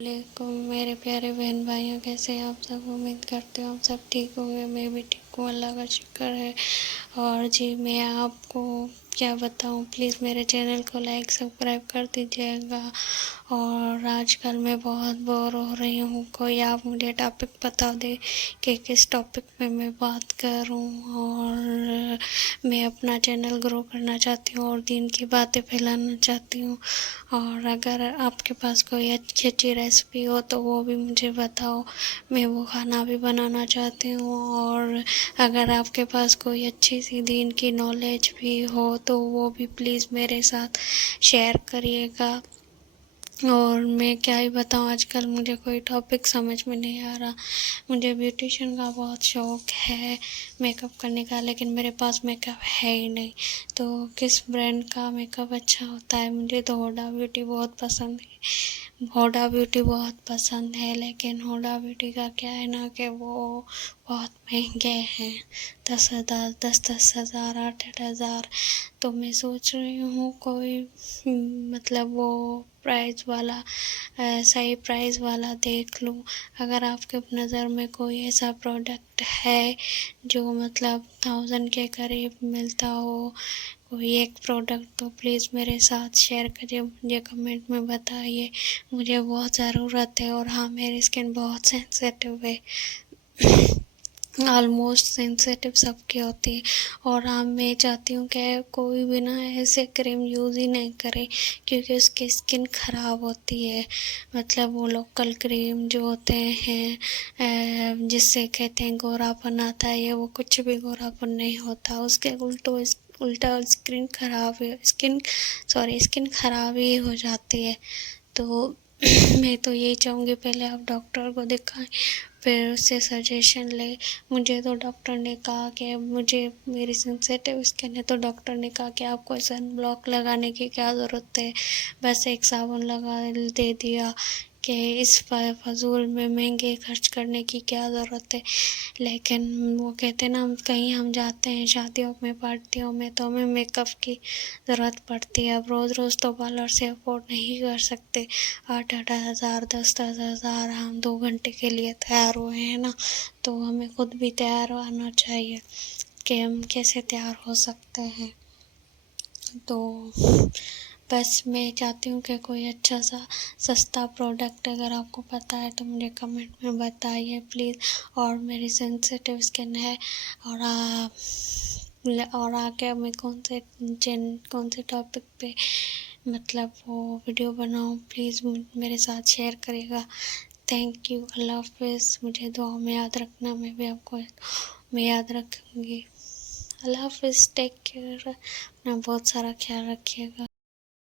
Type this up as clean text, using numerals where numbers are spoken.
علیکم میرے پیارے بہن بھائیوں، کیسے ہیں آپ سب؟ امید کرتے ہوں آپ سب ٹھیک ہوں گے۔ میں بھی ٹھیک ہوں، اللہ کا شکر ہے۔ اور جی میں آپ کو کیا بتاؤں، پلیز میرے چینل کو لائک سبسکرائب کر دیجیے گا۔ اور آج کل میں بہت بور ہو رہی ہوں، کوئی آپ مجھے ٹاپک بتا دے کہ کس ٹاپک پہ میں بات کروں۔ اور میں اپنا چینل گرو کرنا چاہتی ہوں اور دین کی باتیں پھیلانا چاہتی ہوں۔ اور اگر آپ کے پاس کوئی اچھی ریسپی ہو تو وہ بھی مجھے بتاؤ، میں وہ کھانا بھی بنانا چاہتی ہوں۔ اور اگر آپ کے پاس کوئی اچھی سی دین کی نالج بھی ہو تو وہ بھی پلیز میرے ساتھ شیئر کریے گا۔ اور میں کیا ہی بتاؤں، آج کل مجھے کوئی ٹاپک سمجھ میں نہیں آ رہا۔ مجھے بیوٹیشین کا بہت شوق ہے، میک اپ کرنے کا، لیکن میرے پاس میک اپ ہے ہی نہیں۔ تو کس برانڈ کا میک اپ اچھا ہوتا ہے؟ مجھے تو ہوڈا بیوٹی بہت پسند ہے، لیکن ہوڈا بیوٹی کا کیا ہے نا کہ وہ بہت مہنگے ہیں، 10,000 8,000۔ تو میں سوچ رہی ہوں کوئی مطلب وہ صحیح پرائز والا دیکھ لوں۔ اگر آپ کے نظر میں کوئی ایسا پروڈکٹ ہے جو مطلب 1000 کے قریب ملتا ہو، کوئی ایک پروڈکٹ، تو پلیز میرے ساتھ شیئر کریے، مجھے کمنٹ میں بتائیے، مجھے بہت ضرورت ہے۔ اور ہاں، میری اسکن بہت سینسیٹیو ہے، آلموسٹ سینسیٹیو سب کی ہوتی ہے۔ اور ہاں، میں چاہتی ہوں کہ کوئی بھی نا ایسے کریم یوز ہی نہیں کرے، کیونکہ اس کی اسکن خراب ہوتی ہے۔ مطلب وہ لوکل کریم جو ہوتے ہیں جس سے کہتے ہیں گورا پن آتا ہے، وہ کچھ بھی گورا پن نہیں ہوتا، اس کے الٹا اسکن خراب ہی ہو جاتی ہے۔ تو میں تو یہی چاہوں گی، پہلے آپ ڈاکٹر کو دکھائیں، پھر اس سے سجیشن لیں۔ مجھے تو ڈاکٹر نے کہا کہ میری سینسیٹیو اسکن ہے، تو ڈاکٹر نے کہا کہ آپ کو سن بلاک لگانے کی کیا ضرورت ہے، بس ایک صابن لگا دے دیا، کہ اس فضول میں مہنگے خرچ کرنے کی کیا ضرورت ہے۔ لیکن وہ کہتے ہیں نا، کہیں ہم جاتے ہیں شادیوں میں، پارٹیوں میں، تو ہمیں میک اپ کی ضرورت پڑتی ہے۔ اب روز تو پارلر سے افورڈ نہیں کر سکتے، 8,000 10,000 ہم 2 گھنٹے کے لیے تیار ہوئے ہیں نا، تو ہمیں خود بھی تیار ہونا چاہیے کہ ہم کیسے تیار ہو سکتے ہیں۔ تو بس میں چاہتی ہوں کہ کوئی اچھا سا سستا پروڈکٹ اگر آپ کو پتہ ہے تو مجھے کمنٹ میں بتائیے پلیز۔ اور میری سینسیٹیو اسکن ہے، اور آگے میں کون سے ٹاپک پہ مطلب وہ ویڈیو بناؤں، پلیز میرے ساتھ شیئر کرے گا۔ تھینک یو، اللہ حافظ۔ مجھے دعاؤں میں یاد رکھنا، میں بھی آپ کو میں یاد رکھوں گی۔ اللہ حافظ، ٹیک کیئر، اپنا بہت سارا خیال رکھیے گا۔